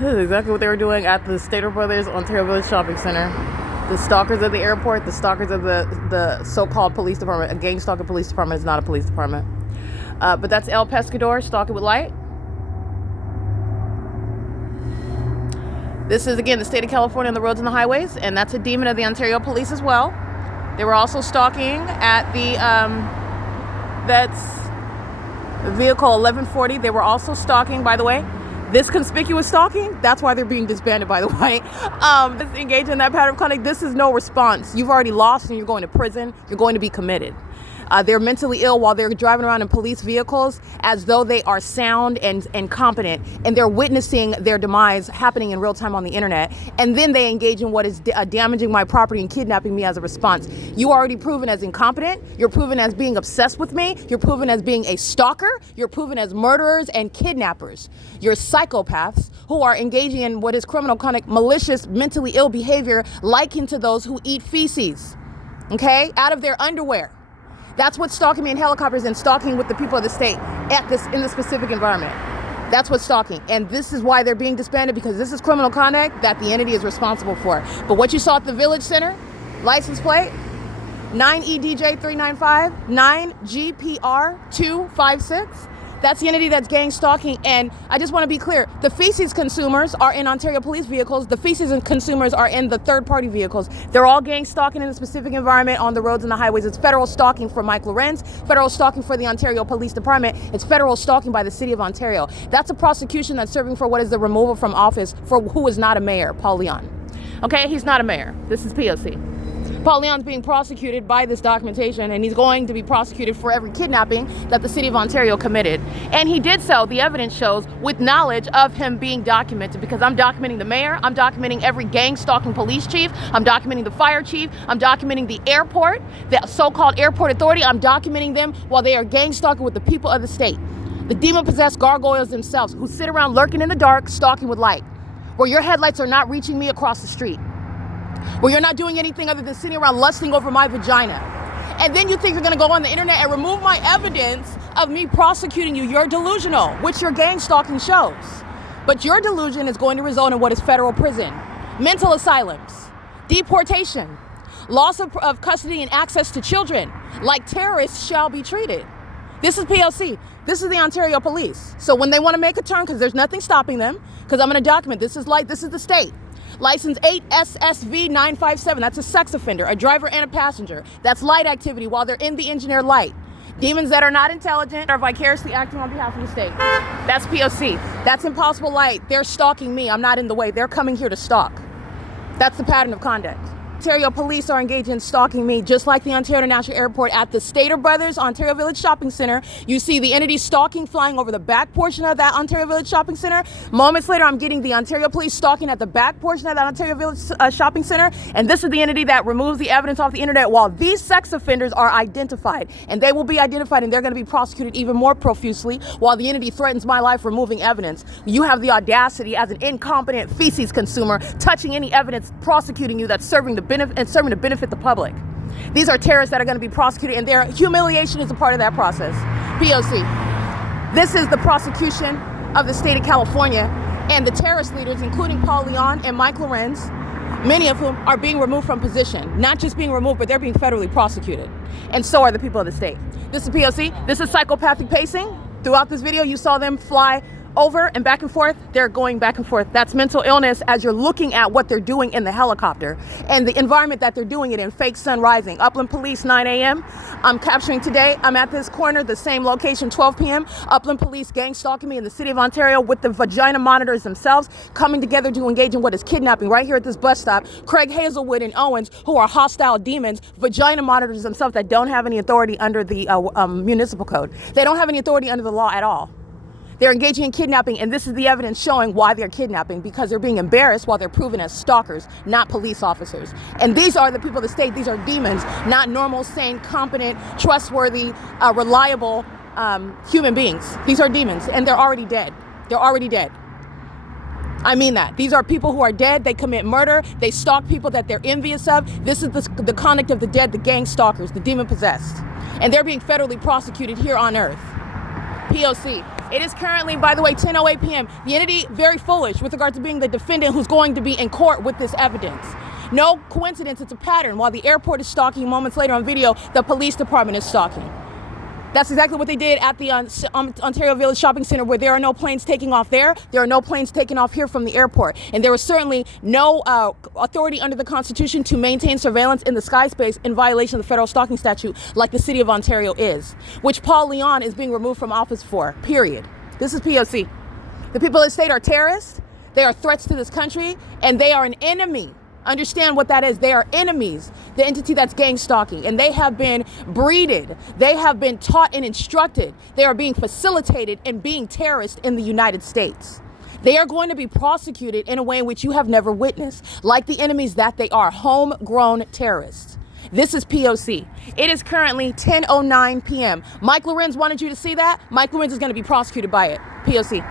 This is exactly what they were doing at the Stater Brothers Ontario Village Shopping Center. The stalkers of the airport, the stalkers of the so-called police department. A gang stalker police department is not a police department. But that's El Pescador, stalking with light. This is, again, the state of California on the roads and the highways, and that's a demon of the Ontario police as well. They were also stalking at the, that's vehicle 1140. They were also stalking, by the way. This conspicuous stalking, that's why they're being disbanded, by the way. This engaged in that pattern of conduct, this is no response. You've already lost and you're going to prison. You're going to be committed. They're mentally ill while they're driving around in police vehicles as though they are sound and competent, and they're witnessing their demise happening in real time on the internet. And then they engage in what is damaging my property and kidnapping me as a response. You are already proven as incompetent. You're proven as being obsessed with me. You're proven as being a stalker. You're proven as murderers and kidnappers. You're psychopaths who are engaging in what is criminal conduct, malicious, mentally ill behavior likened to those who eat feces, okay, out of their underwear. That's what stalking me in helicopters and stalking with the people of the state in this specific environment. That's what stalking. And this is why they're being disbanded, because this is criminal conduct that the entity is responsible for. But what you saw at the Village Center, license plate, 9EDJ395, 9GPR256. That's the entity that's gang stalking. And I just want to be clear, the feces consumers are in Ontario police vehicles. The feces consumers are in the third-party vehicles. They're all gang stalking in a specific environment on the roads and the highways. It's federal stalking for Mike LORENZ, federal stalking for the Ontario Police Department. It's federal stalking by the City of Ontario. That's a prosecution that's serving for what is the removal from office for who is not a mayor, Paul Leon. Okay, he's not a mayor. This is P.O.C. Paul Leon's being prosecuted by this documentation, and he's going to be prosecuted for every kidnapping that the City of Ontario committed. And he did so, the evidence shows, with knowledge of him being documented, because I'm documenting the mayor, I'm documenting every gang stalking police chief, I'm documenting the fire chief, I'm documenting the airport, the so-called airport authority, I'm documenting them while they are gang stalking with the people of the state. The demon-possessed gargoyles themselves who sit around lurking in the dark, stalking with light, where your headlights are not reaching me across the street, where you're not doing anything other than sitting around lusting over my vagina. And then you think you're gonna go on the internet and remove my evidence of me prosecuting you. You're delusional, which your gang stalking shows. But your delusion is going to result in what is federal prison, mental asylums, deportation, loss of custody and access to children, like terrorists shall be treated. This is P.O.C. This is the Ontario Police. So when they wanna make a turn, because there's nothing stopping them, because I'm gonna document, this is the state. License 8SSV957, that's a sex offender, a driver and a passenger. That's light activity while they're in the engineered light. Demons that are not intelligent are vicariously acting on behalf of the state. That's P.O.C. That's impossible light. They're stalking me. I'm not in the way. They're coming here to stalk. That's the pattern of conduct. Ontario police are engaged in stalking me, just like the Ontario International Airport at the Stater Brothers Ontario Village Shopping Center. You see the entity stalking flying over the back portion of that Ontario Village Shopping Center. Moments later, I'm getting the Ontario police stalking at the back portion of that Ontario Village Shopping Center. And this is the entity that removes the evidence off the internet while these sex offenders are identified. And they will be identified and they're going to be prosecuted even more profusely while the entity threatens my life removing evidence. You have the audacity as an incompetent feces consumer touching any evidence prosecuting you that's serving to benefit the public. These are terrorists that are going to be prosecuted, and their humiliation is a part of that process. P.O.C. This is the prosecution of the state of California, and the terrorist leaders, including Paul Leon and Mike LORENZ, many of whom are being removed from position. Not just being removed, but they're being federally prosecuted. And so are the people of the state. This is P.O.C. This is psychopathic pacing. Throughout this video, you saw them fly over and back and forth. They're going back and forth. That's mental illness as you're looking at what they're doing in the helicopter and the environment that they're doing it in. Fake sun rising. Upland Police, 9 a.m. I'm capturing today. I'm at this corner, the same location, 12 p.m. Upland Police gang stalking me in the City of Ontario with the vagina monitors themselves coming together to engage in what is kidnapping right here at this bus stop. Craig Hazelwood and Owens, who are hostile demons, vagina monitors themselves that don't have any authority under the municipal code. They don't have any authority under the law at all. They're engaging in kidnapping, and this is the evidence showing why they're kidnapping, because they're being embarrassed while they're proven as stalkers, not police officers. And these are the people of the state. These are demons, not normal, sane, competent, trustworthy, reliable human beings. These are demons, and they're already dead. They're already dead. I mean that. These are people who are dead. They commit murder. They stalk people that they're envious of. This is the conduct of the dead, the gang stalkers, the demon-possessed. And they're being federally prosecuted here on earth. POC. It is currently, by the way, 10:08 p.m. The entity, very foolish with regard to being the defendant who's going to be in court with this evidence. No coincidence, it's a pattern. While the airport is stalking, moments later on video, the police department is stalking. That's exactly what they did at the Ontario Village Shopping Center, where there are no planes taking off there. There are no planes taking off here from the airport. And there was certainly no authority under the Constitution to maintain surveillance in the sky space in violation of the federal stalking statute, like the City of Ontario is, which Paul Leon is being removed from office for, period. This is POC. The people of the state are terrorists. They are threats to this country, and they are an enemy. Understand what that is. They are enemies, the entity that's gang stalking, and they have been breeded. They have been taught and instructed. They are being facilitated in being terrorists in the United States. They are going to be prosecuted in a way in which you have never witnessed, like the enemies that they are, homegrown terrorists. This is POC. It is currently 10:09 p.m. Mike LORENZ wanted you to see that. Mike LORENZ is going to be prosecuted by it. POC.